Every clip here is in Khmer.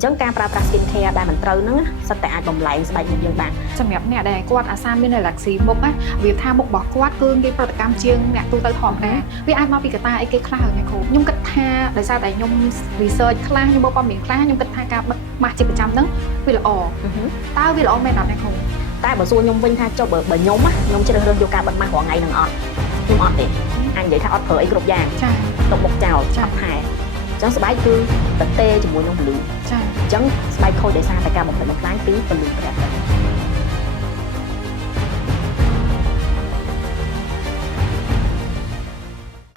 ចឹងការប្រើប្រាស់ skin care ដែលមិនត្រូវហ្នឹងសិតតែអាចបំលែងស្បែកយើងបានសម្រាប់អ្នកដែលគាត់អាសាមាន allergy មុខណាវាថាមុខរបស់គាត់គឺងាយប្រតិកម្មជាងអ្នកទូទៅធម្មតាវាអាចមកពីកត្តាអីគេខ្លះហើយអ្នកគ្រូខ្ញុំគិតថាដោយសារតែខ្ញុំ research ខ្លះខ្ញុំមើលព័ត៌មានខ្លះខ្ញុំគិតថាការបិទម៉ាស់ជាប្រចាំហ្នឹងវាល្អតើវាល្អមែនអត់អ្នកគ្រូតែបើសួរខ្ញុំវិញថាចុះបើខ្ញុំជ្រើសរើសយកការបិទម៉ាស់រាល់ថ្ងៃនឹងអត់ខ្ញុំអត់ទេអាចនិយាយថាអត់ប្រើអីគ្រប់យ៉ាងចាទុកមុខចោលចាប់ថែចឹងស្បែកគឺតេជាមួយនឹងពលឺចាអញ្ចឹងស្បែកខូចដោយសារតែការបំផ្លិចបំផ្លាញពីពលឺព្រះអាទិត្យ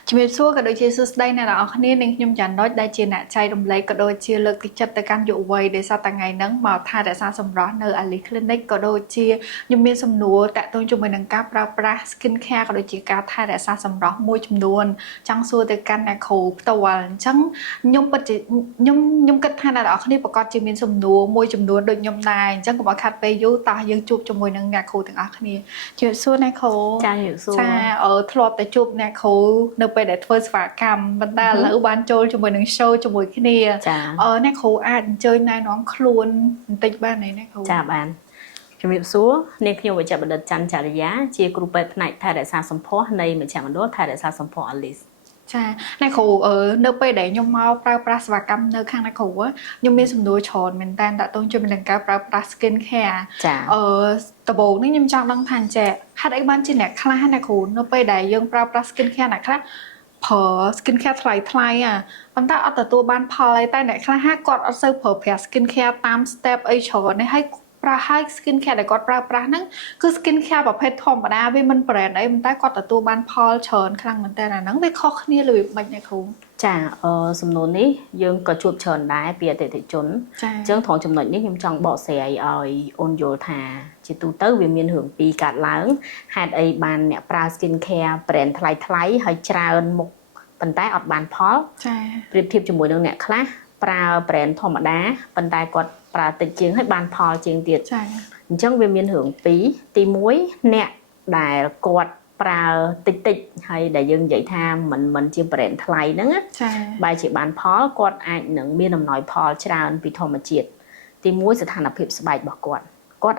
ជំរាបសួរក៏ដូចជាសួស្តីអ្នកនរអគ្នានឹងខ្ញុំចាន់ណុចដែលជាអ្នកចែករំលែកក៏ដូចជាលើកទឹកចិត្តទៅកាន់យុវវ័យដែលសប្តាហ៍ថ្ងៃហ្នឹងមកថែរក្សាសម្រស់នៅ Alice Clinic ក៏ដូចជាខ្ញុំមានសំណួរតាក់ទងជាមួយនឹងការប្រើប្រាស់ skin care ក៏ដូចជាការថែរក្សាសម្រស់មួយចំនួនចង់សួរទៅកាន់អ្នកគ្រូផ្ទាល់អញ្ចឹងខ្ញុំពិតជាខ្ញុំគិតថាអ្នកនរអគ្នាប្រកាសជាមានសំណួរមួយចំនួនដូចខ្ញុំដែរអញ្ចឹងកុំឲ្យខាត់ពេលយូរតោះយើងជួបជាមួយនឹងអ្នកគ្រូទាំងអស់គ្នាជំរាបសួរអ្នកគ្រូចាជំរាបសួរចាធ្លាប់តែជួបអ្នកគ្រូនៅពេលដែលធ្វើសេវាកម្មប៉ុន្តែឥឡូវបានចូលជាមួយនឹង show ជាមួយគ្នាអ្នកគ្រូអាចអញ្ជើញណែនាំខ្លួនបន្តិចបានទេអ្នកគ្រូចាបានជំរាបសួរនាងខ្ញុំវិជ្ជបណ្ឌិតច័ន្ទចរិយាជាគ្រូពេទ្យផ្នែកថែរក្សាសម្ផស្សនៃមជ្ឈមណ្ឌលថែរក្សាសម្ផស្ស Alice ចាអ្នកគ្រូនៅពេលដែលខ្ញុំមកប្រើប្រាស់សេវាកម្មនៅខាងអ្នកគ្រូខ្ញុំមានសំណួរច្រើនមែនតើតាក់ទងជាមួយនឹងការប្រើប្រាស់ skin care ចាដំបូងនេះខ្ញុំចង់ដឹងថាចេះហេតុអីបានជាអ្នកខ្លះអ្នកគ្រូនៅពេលដែលយើងប្រើប្រាស់ skin care អ្នកខ្លះប្រើ skin care ថ្លៃប៉ុន្តែអត់ទទួលបានផលអីតែអ្នកខ្លះគាត់អត់សូវប្រើប្រាស់ skin care តាម step អីច្រើននេះហើយប្រើឲ្យ skin care ដែលគាត់ប្រើប្រាស់ហ្នឹងគឺ skin care ប្រភេទធម្មតាវាមិន brand អីប៉ុន្តែគាត់ទទួលបានផលច្រើនខ្លាំងមែនតើអាហ្នឹងវាខុសគ្នាឬវាមិនអ្នកគ្រូចាសំណួរនេះយើងក៏ជួបច្រើនដែរពីអតិថិជនអញ្ចឹងត្រង់ចំណុចនេះខ្ញុំចង់បកស្រាយឲ្យអូនយល់ថាជាទូទៅវាមានរឿងពីរកើតឡើងហេតុអីបានអ្នកប្រើ skin care brand ថ្លៃហើយច្រើនមុខប៉ុន្តែអត់បានផលចាប្រៀបធៀបជាមួយនឹងអ្នកខ្លះប្រើ brand ធម្មតាប៉ុន្តែគាត់ប្រើតិចជាងហើយបានផលជាងទៀតចាអញ្ចឹងវាមានរឿងពីរទី1អ្នកដែលគាត់ប្រើតិចហើយដែលយើងនិយាយថាមិនជា brand ថ្លៃហ្នឹងចាបែរជាបានផលគាត់អាចនឹងមានអំណោយផលច្រើនពីធម្មជាតិទី1ស្ថានភាពស្បែករបស់គាត់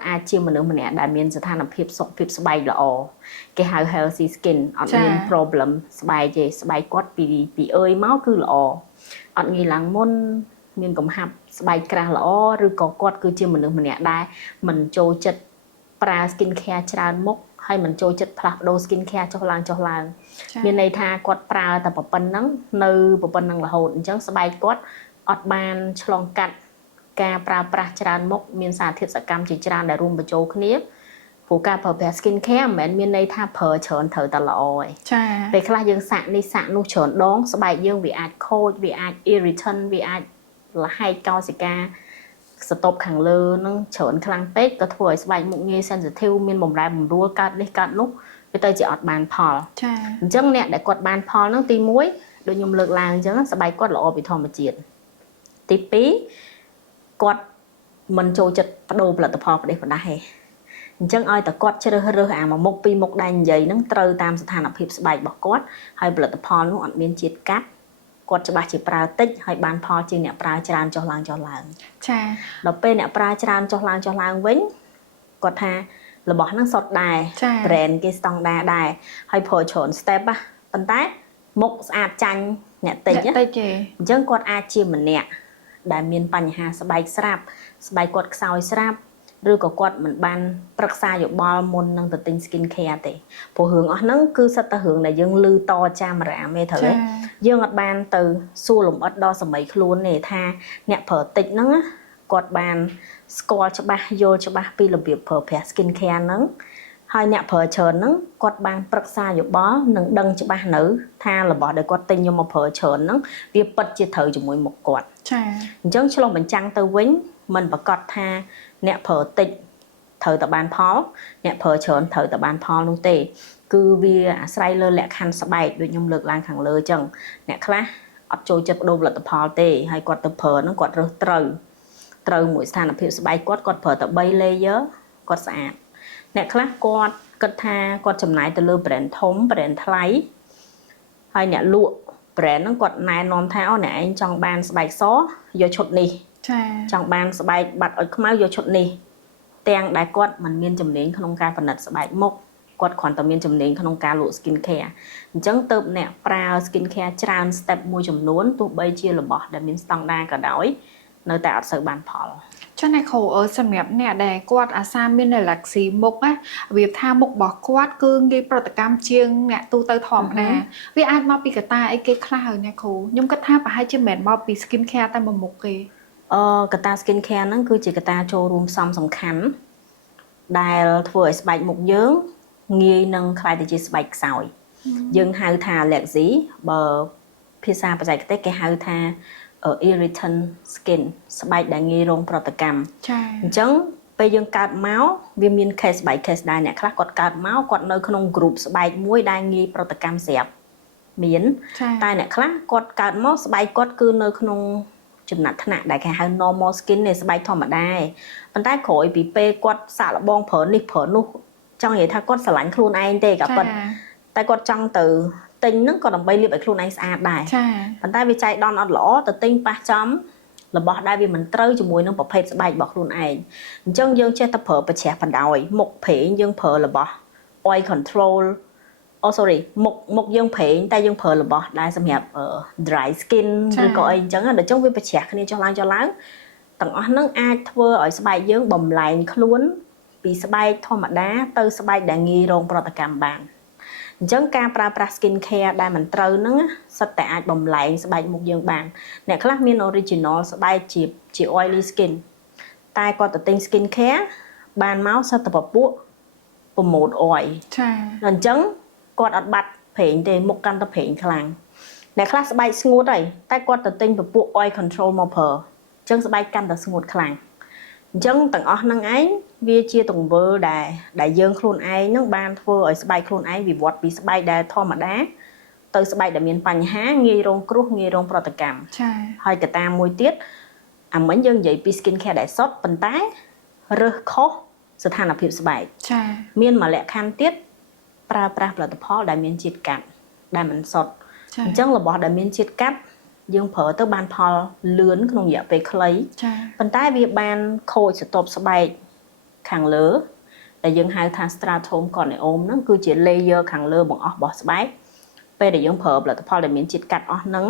អាចជាមនុស្សម្នាក់ដែលមានស្ថានភាពសុខភាពស្បែកល្អគេហៅ healthy skin អត់មាន problem ស្បែកទេស្បែកគាត់ពីអើយមកគឺល្អអត់ងាយឡើងមុនមានកំហាប់ស្បែកក្រាស់ល្អឬក៏គាត់គឺជាមនុស្សម្នាក់ដែលមិនចូលចិត្តប្រើ skin care ច្រើនមុខហើយមិនចូលចិត្តផ្លាស់ប្ដូរ skin care ចុះឡើងមានន័យថាគាត់ប្រើតែប៉ុណ្្នឹងនៅប៉ុណ្្នឹងរហូតអញ្ចឹងស្បែកគាត់អត់បានឆ្លងកាត់ការប្រើប្រាស់ច្រើនមុខមានសារធាតុសកម្មជាច្រើនដែលរួមបញ្ចូលគ្នាព្រោះការប្រើប្រាស់ skin care មិនមែនមានន័យថាប្រើច្រើនត្រូវតែល្អទេចាពេលខ្លះយើងសាក់នេះសាក់នោះច្រើនដងស្បែកយើងវាអាចខូចវាអាច irritant វាអាចលហែកកោសិកាសតុបខាងលើនឹងច្រើនខ្លាំងពេកក៏ធ្វើឲ្យស្បែកមុខងាយ sensitive មានបំរែបំរួលកើតនេះកើតនោះវាទៅជាអត់បានផលចាអញ្ចឹងអ្នកដែលគាត់បានផលហ្នឹងទី1ដូចខ្ញុំលើកឡើងអញ្ចឹងស្បែកគាត់ល្អពីធម្មជាតិទី2គាត់មិនចូលចិត្តបដូរផលិតផលផ្ដេសផ្ដាស់ទេអញ្ចឹងឲ្យតែគាត់ជ្រើសរើសអាមួយមុខពីរមុខដែលនិយាយហ្នឹងត្រូវតាមស្ថានភាពស្បែករបស់គាត់ហើយផលិតផលនោះអត់មានជាតិកាត់គាត់ច្បាស់ជាប្រើតិចហើយបានផលជាងអ្នកប្រើច្រើនចុះឡើងចាដល់ពេលអ្នកប្រើច្រើនចុះឡើងវិញគាត់ថារបស់ហ្នឹងសុទ្ធដែរ brand គេស្តង់ដារដែរហើយប្រើច្រើន step ប៉ុន្តែមុខស្អាតចាញ់អ្នកតិចទេអញ្ចឹងគាត់អាចជាម្នាក់ដែលមានបញ្ហាស្បែកស្រាប់ស្បែកគាត់ខ្សោយស្រាប់ឬក៏គាត់មិនបានប្រឹក្សាយោបល់មុននឹងទៅទិញ skin care ទេព្រោះរឿងអស់ហ្នឹងគឺសិតតែរឿងដែលយើងឮតចាមរាមទេត្រូវទេយើងអត់បានទៅសួរលំអិតដល់សម័យខ្លួនទេថាអ្នកប្រើតិចហ្នឹងគាត់បានស្គាល់ច្បាស់យល់ច្បាស់ពីរបៀបប្រើប្រាស់ skin care ហ្នឹងហើយអ្នកប្រើច្រើនហ្នឹងគាត់បានប្រឹក្សាយោបល់និងដឹងច្បាស់នៅថារបស់ដែលគាត់ទិញយកមកប្រើច្រើនហ្នឹងវាពិតជាត្រូវជាមួយមុខគាត់ចាអញ្ចឹងឆ្លុះបញ្ចាំងទៅវិញមិនប្រកាសថាអ្នកប្រើតិចត្រូវតែបានផលអ្នកប្រើច្រើនត្រូវតែបានផលនោះទេគឺវាអាស្រ័យលើលក្ខខណ្ឌស្បែកដូចខ្ញុំលើកឡើងខាងលើអញ្ចឹងអ្នកខ្លះអត់ចូលចិត្តបដូរផលិតផលទេហើយគាត់ទៅប្រើហ្នឹងគាត់រើសត្រូវមួយស្ថានភាពស្បែកគាត់ប្រើតែ3 layer គាត់ស្អាតអ្នកខ្លះគាត់គិតថាគាត់ចំណាយទៅលើ brand ធំ brand ថ្លៃហើយអ្នកលក់ brand ហ្នឹងគាត់ណែនាំថាអូអ្នកឯងចង់បានស្បែកសយកឈុតនេះ chẳng bàn sờ bài bật ở khmau vô chốt này teng đại quạt mình miên chấm nến không ca phần nật sờ bài mốc quạt khoản tầm miên chấm nến không ca lộ skin care chẳng tụm nè pra skin care tràn step môi chấm nón tụ bay chia là bỏ để miên tăng đa cả đói nơi tạo sự bàn phò cho nên khổ ở sầm đẹp nè để quạt à sa miên này là xì mốc á việc tha mốc bỏ quạt cương cái protein chiêng nè tu tơ thòm nè vì ai mau bị cái ta ấy cái khai nè khổ nhưng cái tha phải hai chiếc mền mau bị skin care ta mà một cái កតា skin care ហ្នឹងគឺជាកតាចូលរួមផ្សំសំខាន់ដែលធ្វើឲ្យស្បែកមុខយើងងាយនឹងคล้ายទៅជាស្បែកខ្សោយយើងហៅថា allergy បើភាសាបច្ចេកទេសគេហៅថា irritant skin ស្បែកដែលងាយរងប្រតិកម្មចា៎អញ្ចឹងពេលយើងកើតមកវាមាន case by case ដែរអ្នកខ្លះគាត់កើតមកគាត់នៅក្នុង group ស្បែកមួយដែលងាយប្រតិកម្មស្រាប់មានតែអ្នកខ្លះគាត់កើតមកស្បែកគាត់គឺនៅក្នុងចំណាត់ថ្នាក់ដែលគេហៅ normal skin នេះស្បែកធម្មតាប៉ុន្តែក្រោយពីពេលគាត់សាកល្បងប្រើនេះប្រើនោះចង់និយាយថាគាត់ស្រឡាញ់ខ្លួនឯងទេក៏ប៉ុន្តែគាត់ចង់ទៅទិញហ្នឹងក៏ដើម្បីលាបឲ្យខ្លួនឯងស្អាតដែរប៉ុន្តែវាចៃដន្យអត់ល្អទៅទិញប៉ះចំរបស់ដែលវាមិនត្រូវជាមួយនឹងប្រភេទស្បែករបស់ខ្លួនឯងអញ្ចឹងយើងចេះតែប្រើប្រជ្រះបណ្ដោយមុខប្រេងយើងប្រើរបស់ oil control sorry មុខយើងប្រេងតែយើងប្រើរបស់ដែលសម្រាប់ dry skin ឬក៏អីអញ្ចឹងដល់ចឹងវាប្រជ្រះគ្នាចុះឡើងទាំងអស់ហ្នឹងអាចធ្វើឲ្យស្បែកយើងបំលែងខ្លួនពីស្បែកធម្មតាទៅស្បែកដែលងាយរងប្រតិកម្មបានអញ្ចឹងការប្រើប្រាស់ skin care ដែលមិនត្រូវហ្នឹងសិតតែអាចបំលែងស្បែកមុខយើងបានអ្នកខ្លះមាន original ស្បែកជា oily skin តែគាត់ទៅទិញ skin care បានមកសិតតែពពួកប្រម៉ូត oil ចាអញ្ចឹងគាត់អត់បាត់ប្រេងទេមុខកាន់តែប្រេងខ្លាំងអ្នកខ្លះស្បែកស្ងួតហើយតែគាត់ទៅទិញពពួក oil control មកប្រើអញ្ចឹងស្បែកកាន់តែស្ងួតខ្លាំងអញ្ចឹងទាំងអស់ហ្នឹងឯងវាជាទង្វើដែលយើងខ្លួនឯងហ្នឹងបានធ្វើឲ្យស្បែកខ្លួនឯងវិវត្តពីស្បែកដែលធម្មតាទៅស្បែកដែលមានបញ្ហាងាយរងគ្រោះងាយរងប្រតិកម្មចា៎ហើយកត្តាមួយទៀតអាមិញយើងនិយាយពី skin care ដែលសុទ្ធប៉ុន្តែរើសខុសស្ថានភាពស្បែកចា៎មានមួយលក្ខខណ្ឌទៀតប្រើប្រាស់ផលិតផលដែលមានជាតិកាត់ដែលមិនសុទ្ធអញ្ចឹងរបស់ដែលមានជាតិកាត់យើងប្រើទៅបានផលលឿនក្នុងរយៈពេលខ្លីប៉ុន្តែវាបានខូចស្រទាប់ស្បែកខាងលើដែលយើងហៅថា stratum corneum ហ្នឹងគឺជា layer ខាងលើបង្អស់របស់ស្បែកពេលដែលយើងប្រើផលិតផលដែលមានជាតិកាត់អស់ហ្នឹង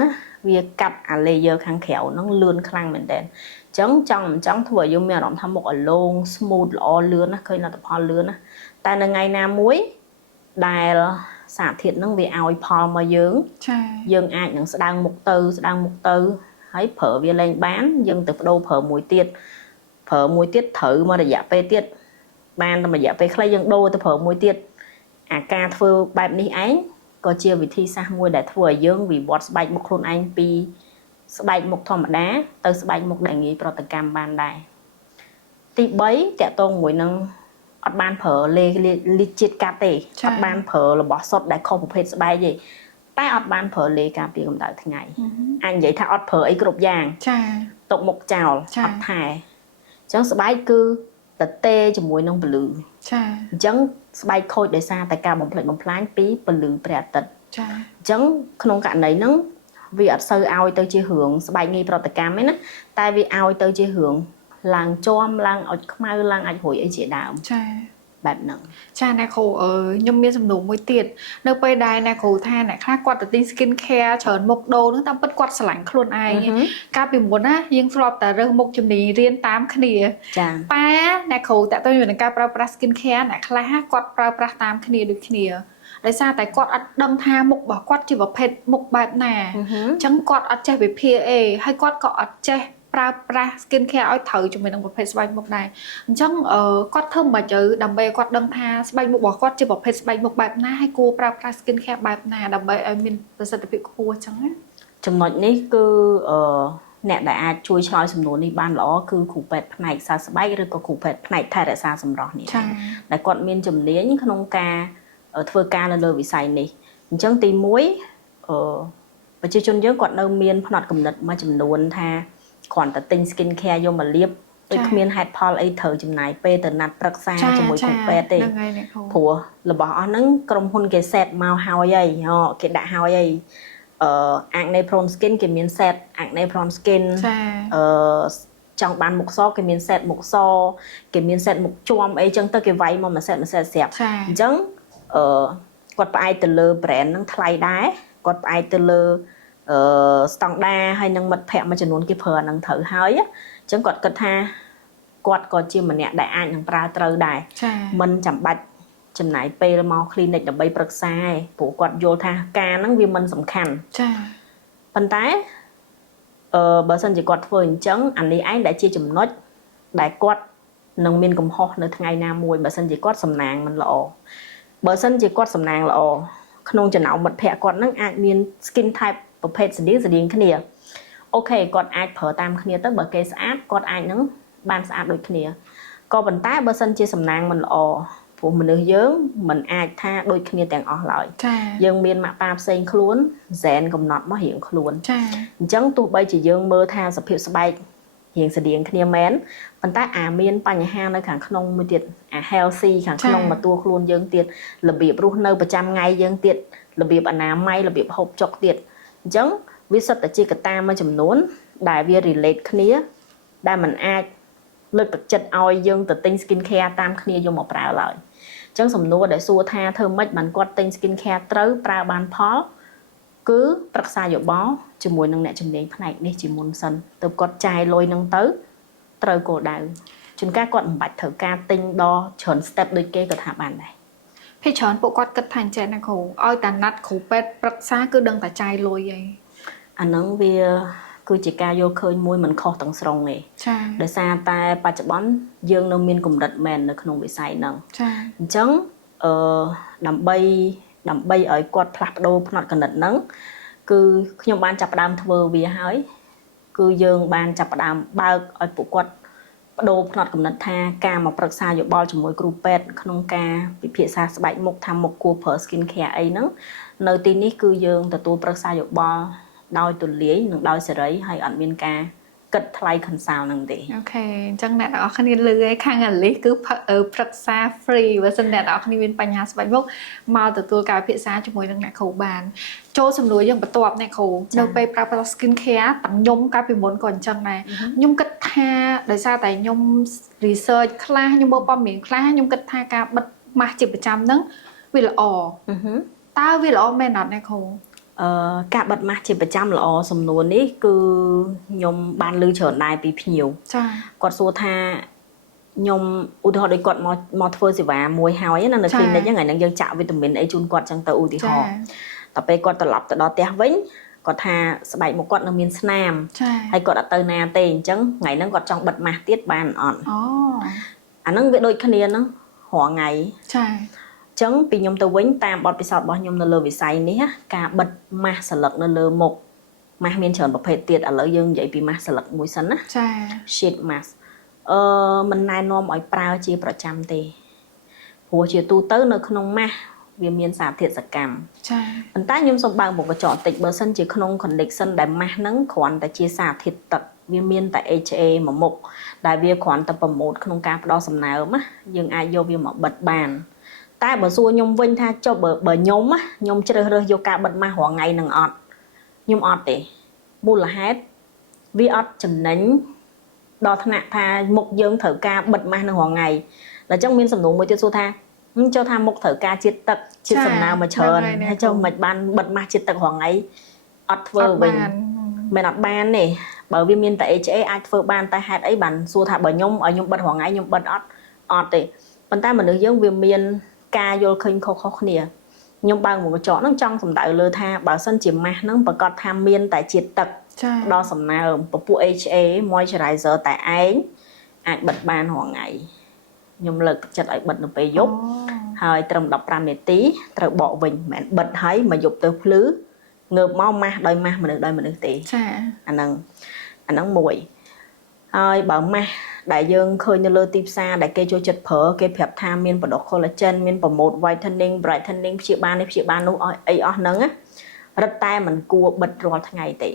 វាកាត់អា layer ខាងក្រៅហ្នឹងលឿនខ្លាំងមែនតើអញ្ចឹងចង់ធ្វើឲ្យយើងមានអារម្មណ៍ថាមុខឲ្យលោង smooth ល្អលឿនណាឃើញលទ្ធផលលឿនណាតែនៅថ្ងៃណាមួយដែលសារធាតុហ្នឹងវាឲ្យផលមកយើងចាយើងអាចនឹងស្ដាងមុខទៅហើយប្រើវាលែងបានយើងទៅបដូរប្រើមួយទៀតត្រូវមករយៈពេលទៀតបានតែរយៈពេលខ្លីយើងដូរទៅប្រើមួយទៀតអាការធ្វើបែបនេះឯងក៏ជាវិធីសាស្ត្រមួយដែលធ្វើឲ្យយើងវិវត្តស្បែកមុខខ្លួនឯងពីស្បែកមុខធម្មតាទៅស្បែកមុខដែលងាយប្រតិកម្មបានដែរទី3តកតងមួយនឹងអត់បានប្រើលេជាតិកាត់ទេអត់បានប្រើរបស់សុទ្ធដែលខុសប្រភេទស្បែកទេតែអត់បានប្រើលេការពារកម្ដៅថ្ងៃអាចនិយាយថាអត់ប្រើអីគ្រប់យ៉ាងចាទុកមុខចោលអត់ថែអញ្ចឹងស្បែកគឺតទេជាមួយនឹងពលឺចាអញ្ចឹងស្បែកខូចដោយសារតែការបំផ្លិចបំផ្លាញពីពលឺព្រះអាទិត្យចាអញ្ចឹងក្នុងករណីហ្នឹងវាអត់សូវឲ្យទៅជារឿងស្បែកងាយប្រតិកម្មទេណាតែវាឲ្យទៅជារឿងឡើងជាប់ឡើងអុចខ្មៅឡើងអាចរួយអីជាដើមចាបែបហ្នឹងចាអ្នកគ្រូខ្ញុំមានសំណួរមួយទៀតនៅពេលដែលអ្នកគ្រូថាអ្នកខ្លះគាត់ទៅទិញ skin care ច្រើនមុខដូរហ្នឹងតាមពិតគាត់ស្រឡាញ់ខ្លួនឯងកាលពីមុនណាយើងធ្លាប់តែរើសមុខជំនាញរៀនតាមគ្នាចាតែអ្នកគ្រូតើតើមានការប្រើប្រាស់ skin care អ្នកខ្លះគាត់ប្រើប្រាស់តាមគ្នាដូចគ្នាដោយសារតែគាត់អត់ដឹងថាមុខរបស់គាត់ជាប្រភេទមុខបែបណាអញ្ចឹងគាត់អត់ចេះវិភាគហើយគាត់ក៏អត់ចេះប្រើប្រាស់ skin care ឲ្យត្រូវជាមួយនឹងប្រភេទស្បែកមុខដែរអញ្ចឹងគាត់ធ្វើមិនទៅដើម្បីគាត់ដឹងថាស្បែកមុខរបស់គាត់ជាប្រភេទស្បែកមុខបែបណាហើយគួរប្រើប្រាស់ skin care បែបណាដើម្បីឲ្យមានប្រសិទ្ធភាពខ្ពស់អញ្ចឹងណាចំណុចនេះគឺអ្នកដែលអាចជួយឆ្លើយសំណួរនេះបានល្អគឺគ្រូពេទ្យផ្នែកសើស្បែកឬក៏គ្រូពេទ្យផ្នែកថែរក្សាសម្រស់នេះដែលគាត់មានជំនាញក្នុងការធ្វើការនៅលើវិស័យនេះអញ្ចឹងទី1ប្រជាជនយើងគាត់នៅមានផ្នត់គំនិតមួយចំនួនថាគ្រាន់តែទិញ skin care យកមកលាបដូចគ្មានហេតុផលអីត្រូវចំណាយពេលទៅណាត់ប្រឹក្សាជាមួយគ្រូពេទ្យទេព្រោះរបស់អស់ហ្នឹងក្រុមហ៊ុនគេ set មកហើយគេដាក់ហើយ acne prone skin គេមាន set acne prone skin trong ban mục so cái miền set mục so cái miền set mục chom ấy chẳng tới cái váy mà set xẹp chẳng quạt phải từ lơ brand năng thay đá quạt phải từ lơ standard hay năng mật phẹ mà chỉ muốn cái phở năng thử hơi á chẳng quạt cật ha quạt còn chưa mà nè đại anh năng pra trâu đài mình chẳng bạch chừng này pê mò clinic đã bay bật sai phụ quạt vô tha ca năng vì mình sầm khăn phần tái bờ sân chỉ quạt phơi trắng anh đi ấy đã chia chùm nốt đại quạt nông miên cùng ho nơi ngày nam mùi bờ sân chỉ quạt sầm nàng mình lọ bờ sân chỉ quạt sầm nàng lọ không chừng nào mật phẹ quạt năng ai miên skin typeประเภทสดีគ្នាអូខេគាត់អាចប្រើតាមគ្នាទៅបើគេស្អាតគាត់អាចនឹងបានស្អាតដូចគ្នាក៏ប៉ុន្តែបើសិនជាសំណាងមិនល្អព្រោះមនុស្សយើងមិនអាចថាដូចគ្នាទាំងអស់ឡើយយើងមានម៉ាក់ប៉ាផ្សេងខ្លួនហ្សែនកំណត់មករៀងខ្លួនអញ្ចឹងទោះបីជាយើងមើលថាសភាពស្បែករៀងស្តៀងគ្នាមែនប៉ុន្តែអាមានបញ្ហានៅខាងក្នុងមួយទៀតអា healthy ខាងក្នុងមកតួខ្លួនយើងទៀតរបៀបរស់នៅប្រចាំថ្ងៃយើងទៀតរបៀបអនាម័យរបៀបហូបចុកទៀតអញ្ចឹងវាសិតតែជាកត្តាមួយចំនួនដែលវា relate គ្នាដែលมันអាចលើកទឹកចិត្តឲ្យយើងទៅទិញ skin care តាមគ្នាយកមកប្រើឡើយអញ្ចឹងសំណួរដែលសួរថាធ្វើម៉េចបានគាត់ទិញ skin care ត្រូវប្រើបានផលគឺប្រឹក្សាយោបល់ជាមួយនឹងអ្នកជំនាញផ្នែកនេះជាមុនសិនទៅគាត់ចាយលុយនឹងទៅត្រូវគោលដៅជួនកាលគាត់មិនបាច់ត្រូវការទិញដល់ច្រើន step ដូចគេក៏ថាបានដែរភាគច្រើនពួកគាត់គិតថាអញ្ចឹងណាគ្រូឲ្យតាណាត់គ្រូពេទ្យប្រឹក្សាគឺដឹងតែចាយលុយឯងអាហ្នឹងវាគឺជាការយល់ឃើញមួយមិនខុសទាំងស្រុងទេចា៎ដោយសារតែបច្ចុប្បន្នយើងនៅមានកម្រិតមែននៅក្នុងវិស័យហ្នឹងចា៎អញ្ចឹងដើម្បីឲ្យគាត់ផ្លាស់ប្ដូរផ្នត់គំនិតហ្នឹងគឺខ្ញុំបានចាប់ផ្ដើមធ្វើវាហើយគឺយើងបានចាប់ផ្ដើមបើកឲ្យពួកគាត់បដូរផ្នត់គំនិតថាការមកប្រឹក្សាយោបល់ជាមួយគ្រូពេទ្យក្នុងការពិភាក្សាស្បែកមុខថាមុខគួរប្រើ skin care អីហ្នឹងនៅទីនេះគឺយើងទទួលប្រឹក្សាយោបល់ដោយទូលាយនិងដោយសេរីហើយអត់មានការគិតថ្លៃ consult ហ្នឹងទេអូខេអញ្ចឹងអ្នកទាំងអស់គ្នាលឺឯខាងអាលីសគឺប្រឹក្សា free បើសិនអ្នកទាំងអស់គ្នាមានបញ្ហាស្បែកមុខមកទទួលការពិភាក្សាជាមួយនឹងអ្នកគ្រូបានចូលសំណួរយើងបន្ទាប់អ្នកគ្រូនៅពេលប្រើប្រាស់ skin care ទាំងខ្ញុំកាលពីមុនក៏អញ្ចឹងដែរខ្ញុំគិតថាដោយសារតែខ្ញុំ research ខ្លះខ្ញុំមើលព័ត៌មានខ្លះខ្ញុំគិតថាការបិទម៉ាស់ជាប្រចាំហ្នឹងវាល្អតើវាល្អមែនអត់អ្នកគ្រូការបិទម៉ាស់ជាប្រចាំល្អសំណួរនេះគឺខ្ញុំបានឮច្រើនដែរពីភ្ញៀវចា៎គាត់សួរថាខ្ញុំឧទាហរណ៍ដូចគាត់មកធ្វើសេវាមួយហើយណានៅ clinic ហ្នឹងថ្ងៃហ្នឹងយើងចាក់វីតាមីនអីជូនគាត់ចឹងទៅឧទាហរណ៍តែពេលគាត់ត្រឡប់ទៅដល់ផ្ទះវិញគាត់ថាស្បែកមុខគាត់នៅមានស្នាមហើយគាត់អត់ទៅណាទេអញ្ចឹងថ្ងៃហ្នឹងគាត់ចង់បិទម៉ាស់ទៀតបានអត់អាហ្នឹងវាដូចគ្នាហ្នឹងរាល់ថ្ងៃចា៎ចឹងពីខ្ញុំទៅវិញតាមបទពិសោធន៍របស់ខ្ញុំនៅលើវិស័យនេះការបិទម៉ាស់ស្លឹកនៅលើមុខម៉ាស់មានច្រើនប្រភេទទៀតឥឡូវយើងនិយាយពីម៉ាស់ស្លឹកមួយសិនណាចា៎ sheet mask មិនណែនាំឲ្យប្រើជាប្រចាំទេព្រោះជាទូទៅនៅក្នុងម៉ាស់វាមានសារធាតុសកម្មចា៎ប៉ុន្តែខ្ញុំសូមបើកមុខកញ្ចក់តិចបើសិនជាក្នុង condition ដែលម៉ាស់ហ្នឹងគ្រាន់តែជាសារធាតុទឹកវាមានតែ HA មួយមុខដែលវាគ្រាន់តែប្រមូលក្នុងការផ្ដោតសំណើមយើងអាចយកវាមកបិទបានតែបើសួរខ្ញុំវិញថាចុះបើខ្ញុំជ្រើសរើសយកការបិទម៉ាស់រាល់ថ្ងៃនឹងអត់ខ្ញុំអត់ទេមូលហេតុវាអត់ចំណេញដល់ថ្នាក់ថាមុខយើងត្រូវការបិទម៉ាស់នឹងរាល់ថ្ងៃដល់ចឹងមានសំណួរមួយទៀតសួរថាចុះថាមុខត្រូវការជាតិទឹកជាតិសំណើមមកច្រើនហើយចុះមិនបានបិទម៉ាស់ជាតិទឹករាល់ថ្ងៃអត់ធ្វើវិញមិនអត់បានទេបើវាមានតែ HA អាចធ្វើបានតែហេតុអីបានសួរថាបើខ្ញុំឲ្យខ្ញុំបិទរាល់ថ្ងៃខ្ញុំបិទអត់ទេប៉ុន្តែមនុស្សយើងវាមានការយល់ឃើញខុសៗគ្នាខ្ញុំបើកមុខកញ្ចក់ហ្នឹងចង់សម្ដៅលើថាបើសិនជាម៉ាស់ហ្នឹងប្រកាសថាមានតែជាតិទឹកដល់សំណើមពពួក HA moisturizer តែឯងអាចបិទបានរាល់ថ្ងៃខ្ញុំលើកទឹកចិត្តឲ្យបិទនៅពេលយប់ហើយត្រឹម15នាទីត្រូវបកវិញមិនមែនបិទហើយមកយប់ទៅភ្លឺងើបមកម៉ាស់ដោយម៉ាស់មនុស្សទេចាអាហ្នឹងមួយហើយបើម៉ាស់ដែលយើងឃើញនៅលើទីផ្សារដែលគេចូលចិត្តប្រើគេប្រាប់ថាមានបណ្ដុះ collagen មានប្រម៉ូទ whitening brightening ព្យាបាលនេះព្យាបាលនោះអីអស់ហ្នឹងរឹតតែមិនគួរបិទរាល់ថ្ងៃទេ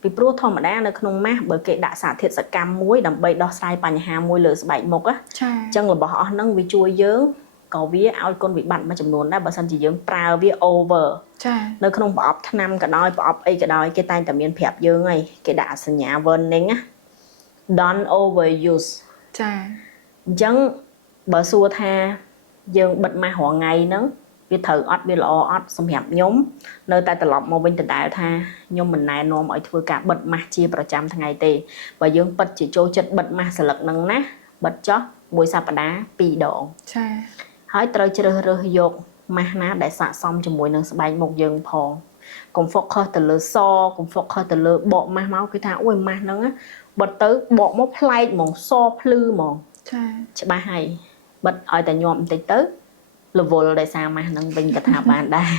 ពីព្រោះធម្មតានៅក្នុងម៉ាស់បើគេដាក់សារធាតុសកម្មមួយដើម្បីដោះស្រាយបញ្ហាមួយលើស្បែកមុខអញ្ចឹងរបស់អស់ហ្នឹងវាជួយយើងក៏វាឲ្យគុណវិបត្តិមួយចំនួនដែរបើសិនជាយើងប្រើវា over នៅក្នុងប្រអប់ថ្នាំក៏ដោយប្រអប់អីក៏ដោយគេតែងតែមានប្រាប់យើងហើយគេដាក់សញ្ញា warning ណា don't overuse ចា អញ្ចឹងបើសួរថាយើងបិទម៉ាស់រាល់ថ្ងៃហ្នឹងវាត្រូវអត់វាល្អអត់សម្រាប់ខ្ញុំនៅតែត្រឡប់មកវិញដដែលថាខ្ញុំមិនណែនាំឲ្យធ្វើការបិទម៉ាស់ជាប្រចាំថ្ងៃទេបើយើងពិតជាចូលចិត្តបិទម៉ាស់ស្លឹកហ្នឹងណាបិទចោះមួយសប្តាហ៍2ដង ចា ហើយត្រូវជ្រើសរើសយកម៉ាស់ណាដែលស័ក្តិសមជាមួយនឹងស្បែកមុខយើងផងកុំ focus ទៅលើសកុំ focus ទៅលើបកម៉ាស់មកគេថាអូយម៉ាស់ហ្នឹងបិទទៅបកមកប្លែកហ្មងសភ្លឺហ្មង ចា ច្បាស់ហើយបិទឲ្យតែញាប់បន្តិចទៅរវល់ដោយសារម៉ាស់ហ្នឹងវិញក៏ថាបានដែរ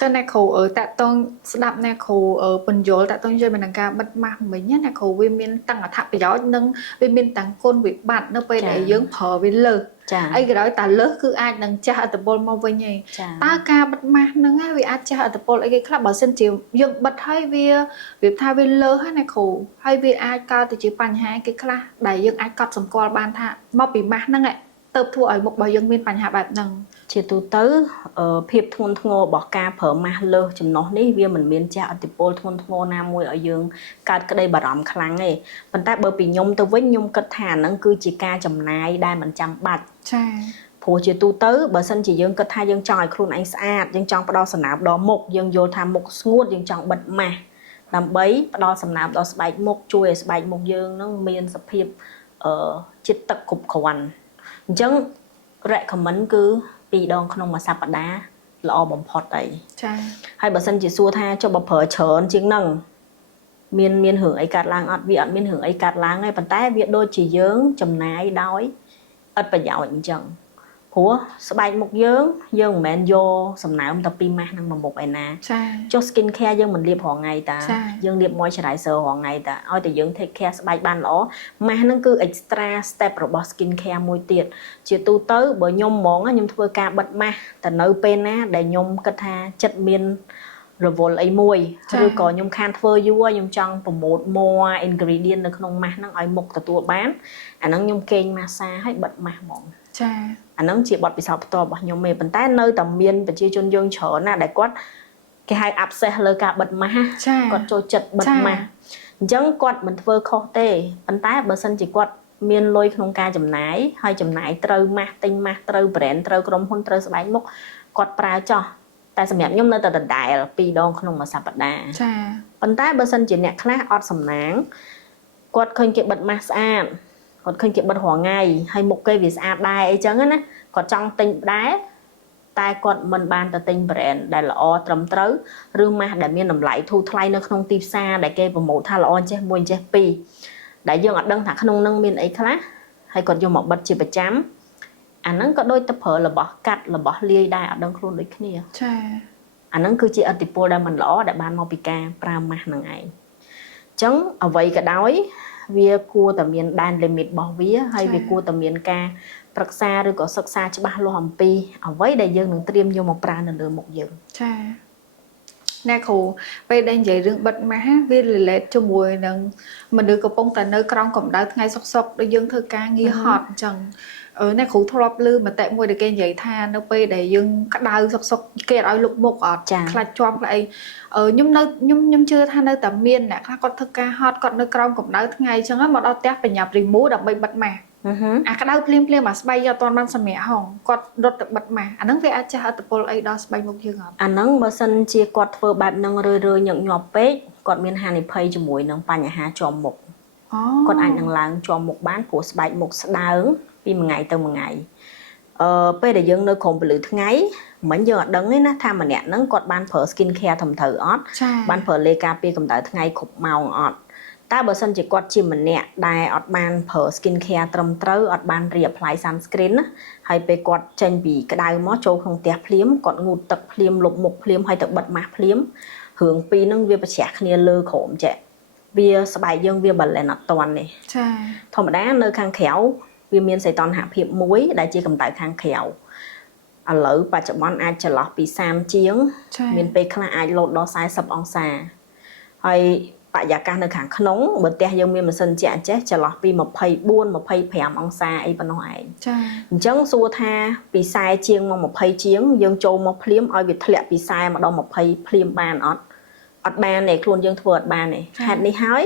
ចឹងអ្នកគ្រូតាក់តងស្ដាប់អ្នកគ្រូពន្យល់តាក់តងជាមួយនឹងការបិទម៉ាស់មិញណាអ្នកគ្រូវាមានទាំងអត្ថប្រយោជន៍និងវាមានទាំងគុណវិបត្តិនៅពេលដែលយើងប្រើវាលើស ចា អីក៏ដោយតែលើសគឺអាចនឹងចាស់ឥទ្ធិពលមកវិញឯង ចា តើការបិទម៉ាស់ហ្នឹងវាអាចចាស់ឥទ្ធិពលអីគេខ្លះបើសិនជាយើងបិទហើយវាវាថាវាលើសហើយណាគ្រូហើយវាអាចកើតទៅជាបញ្ហាគេខ្លះដែលយើងអាចកត់សម្គាល់បានថាមកពីម៉ាស់ហ្នឹងទៅធ្វើឲ្យមុខរបស់យើងមានបញ្ហាបែបហ្នឹង ជាទូទៅភាពធ្ងន់ធ្ងររបស់ការប្រើម៉ាស់លើសចំណុះនេះវាមិនមានជះឥទ្ធិពលធ្ងន់ធ្ងរណាមួយឲ្យយើងកើតក្តីបារម្ភខ្លាំងទេប៉ុន្តែបើពីខ្ញុំទៅវិញខ្ញុំគិតថាហ្នឹងគឺជាការចំណាយដែលមិនចាំបាច់ ចា ព្រោះជាទូទៅបើសិនជាយើងគិតថាយើងចង់ឲ្យខ្លួនឯងស្អាតយើងចង់ផ្ដល់សំណើមដល់មុខយើងយល់ថាមុខស្ងួតយើងចង់បិទម៉ាស់ដើម្បីផ្ដល់សំណើមដល់ស្បែកមុខជួយឲ្យស្បែកមុខយើងនឹងមានសភាពជាតិទឹកគ្រប់គ្រាន់អញ្ចឹង recommend គឺ2ដងក្នុងមួយសប្តាហ៍ល្អបំផុតអី ចា ហើយបើសិនជាសួរថាចុះបើប្រើច្រើនជាងហ្នឹងមានរឿងអីកើតឡើងអត់វាអត់មានរឿងអីកើតឡើងទេប៉ុន្តែវាដូចជាយើងចំណាយដោយឥតប្រយោជន៍អញ្ចឹងព្រោះស្បែកមុខយើងមិនមែនយកសំណើមតែពីម៉ាស់ហ្នឹងមកមុខឯណា ចា ចុះ skin care យើងមិនលាបរាល់ថ្ងៃតា ចា៎ យើងលាប moisturizer រាល់ថ្ងៃតាឲ្យតែយើង take care ស្បែកបានល្អម៉ាស់ហ្នឹងគឺ extra step របស់ skin care មួយទៀតជាទូទៅបើខ្ញុំហ្មងខ្ញុំធ្វើការបិទម៉ាស់តែនៅពេលណាដែលខ្ញុំគិតថាចិត្តមានរវល់អីមួយឬក៏ខ្ញុំខានធ្វើយូរខ្ញុំចង់ប្រម៉ូទ more ingredient នៅក្នុងម៉ាស់ហ្នឹងឲ្យមុខទទួលបានអាហ្នឹងខ្ញុំគេងម៉ាសាហើយបិទម៉ាស់ហ្មង ចា អាហ្នឹងជាបទពិសោធន៍ផ្ទាល់របស់ខ្ញុំទេប៉ុន្តែនៅតែមានប្រជាជនយើងច្រើនណាស់ដែលគាត់គេហៅ obsess លើការបិទម៉ាស់ ចា គាត់ចូលចិត្តបិទម៉ាស់អញ្ចឹងគាត់មិនធ្វើខុសទេប៉ុន្តែបើសិនជាគាត់មានលុយក្នុងការចំណាយហើយចំណាយត្រូវម៉ាស់ទិញម៉ាស់ត្រូវ brand ត្រូវក្រុមហ៊ុនត្រូវស្បែកមុខគាត់ប្រើចោះតែសម្រាប់ខ្ញុំនៅតែដដែល2ដងក្នុងមួយសប្តាហ៍ ចា ប៉ុន្តែបើសិនជាអ្នកខ្លះអត់សំណាងគាត់ឃើញគេបិទម៉ាស់ស្អាតគាត់ឃើញគេបិទរាល់ថ្ងៃហើយមុខគេវាស្អាតដែរអីចឹងណាគាត់ចង់ទិញដែរតែគាត់មិនបានទៅទិញ brand ដែលល្អត្រឹមត្រូវឬម៉ាស់ដែលមានតម្លៃធូរថ្លៃនៅក្នុងទីផ្សារដែលគេប្រម៉ូទថាល្អអញ្ចេះមួយអញ្ចេះពីរដែលយើងអត់ដឹងថាក្នុងនឹងមានអីខ្លះហើយគាត់យកមកបិទជាប្រចាំអាហ្នឹងក៏ដូចទៅប្រើរបស់កាត់របស់លាយដែរអត់ដឹងខ្លួនដូចគ្នា ចា អាហ្នឹងគឺជាឥទ្ធិពលដែលមិនល្អដែលបានមកពីការប្រើម៉ាស់ហ្នឹងឯងអញ្ចឹងអ្វីក៏ដោយវាគួរតែមានដែន limit របស់វាហើយវាគួរតែមានការប្រឹក្សាឬក៏សិក្សាច្បាស់លាស់អំពីអ្វីដែលយើងនឹងត្រៀមយកមកប្រើនៅលើមុខយើង ចាអ្នកគ្រូពេលដែលនិយាយរឿងបិទម៉ាស់វា relate ជាមួយនឹងមនុស្សកំពុងតែនៅក្រោមកម្ដៅថ្ងៃសុកៗដូចយើងធ្វើការងារហត់អញ្ចឹងអ្នកគ្រូធ្លាប់ឮមតិមួយដែលគេនិយាយថានៅពេលដែលយើងក្ដៅសុកៗគេអត់ឲ្យលុបមុខអត់ខ្លាចជាប់ខ្លាចអីខ្ញុំជឿថានៅតែមានអ្នកខ្លះគាត់ធ្វើការហត់គាត់នៅក្រោមកម្ដៅថ្ងៃអញ្ចឹងមកដល់ផ្ទះបញ្ញាប់ remove ដើម្បីបិទម៉ាស់អាក្ដៅភ្លាមអាស្បែកយកអត់ទាន់បានសម្រាកហងគាត់រត់ទៅបិទម៉ាស់អាហ្នឹងវាអាចចាស់ឥទ្ធិពលអីដល់ស្បែកមុខយើងអត់ អាហ្នឹងបើសិនជាគាត់ធ្វើបែបហ្នឹងរឿយៗញឹកញាប់ពេកគាត់មានហានិភ័យជាមួយនឹងបញ្ហាជាប់មុខគាត់អាចនឹងឡើងជាប់មុខបានព្រោះស្បែកមុខស្ដើងពីមួយថ្ងៃទៅមួយថ្ងៃពេលដែលយើងនៅក្រោមពន្លឺថ្ងៃមិនយើងអត់ដឹងទេណាថាម្នាក់ហ្នឹងគាត់បានប្រើ skin care ត្រឹមត្រូវអត់បានប្រើលេការពារកម្ដៅថ្ងៃគ្រប់ម៉ោងអត់តែបើសិនជាគាត់ជាម្នាក់ដែលអត់បានប្រើ skin care ត្រឹមត្រូវអត់បានរី apply sunscreen ណាហើយពេលគាត់ចេញពីក្ដៅមកចូលក្នុងផ្ទះភ្លាមគាត់ងូតទឹកភ្លាមលុបមុខភ្លាមហើយទៅបិទម៉ាស់ភ្លាមរឿងពីរហ្នឹងវាប្រឆាំងគ្នាលើក្រោមចេះវាស្បែកយើងវា balance អត់តាន់ទេចាធម្មតានៅខាងក្រៅវាមានសីតុណ្ហភាពមួយដែលជាកម្ដៅខាងក្រៅឥឡូវបច្ចុប្បន្នអាចចន្លោះពី30ជាងមានពេលខ្លះអាចលោតដល់40អង្សាហើយបរិយាកាសនៅខាងក្នុងបើផ្ទះយើងមានម៉ាស៊ីនជែកចេះចន្លោះពី24 25អង្សាអីប៉ុណ្ណោះឯងចាអញ្ចឹងសួរថាពី40ជាងមក20ជាងយើងចូលមកភ្លាមឲ្យវាធ្លាក់ពី40មកដល់20ភ្លាមបានអត់បានទេខ្លួនយើងធ្វើអត់បានទេហេតុនេះហើយ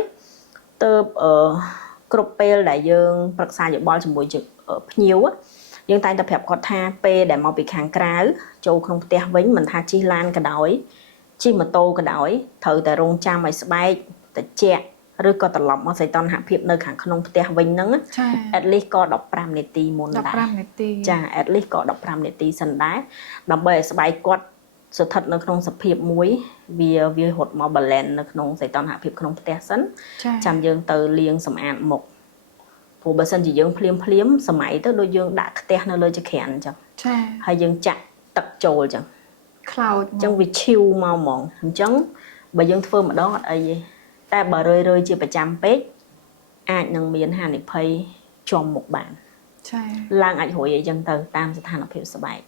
ទៅគ្រប់ពេលដែលយើងប្រឹក្សាយោបល់ជាមួយភ្ញៀវយើងតែងតែប្រាប់គាត់ថាពេលដែលមកពីខាងក្រៅចូលក្នុងផ្ទះវិញមិនថាជិះឡានក៏ដោយជិះម៉ូតូក៏ដោយត្រូវតែរងចាំឲ្យស្បែកត្រជាក់ឬក៏ត្រឡប់មកសីតុណ្ហភាពនៅខាងក្នុងផ្ទះវិញហ្នឹង at least ក៏15នាទីមុនដែរ15នាទីចា at least ក៏15នាទីសិនដែរដើម្បីឲ្យស្បែកគាត់ស្ថិតនៅក្នុងសភាពមួយវារត់មក balance នៅក្នុងសីតុណ្ហភាពក្នុងផ្ទះសិនចាំយើងទៅលាងសម្អាតមុខព្រោះបើសិនជាយើងភ្លាមសម័យទៅដូចយើងដាក់ខ្ទះនៅលើចក្រានអញ្ចឹងចាហើយយើងចាក់ទឹកចូលអញ្ចឹងខ្លោចអញ្ចឹងវាឈីវមកហ្មងអញ្ចឹងបើយើងធ្វើម្ដងអត់អីទេតែបើរឿយជាប្រចាំពេកអាចនឹងមានហានិភ័យជាប់មុខបានចាឡើងអាចរួយអីចឹងទៅតាមស្ថានភាពស្បែក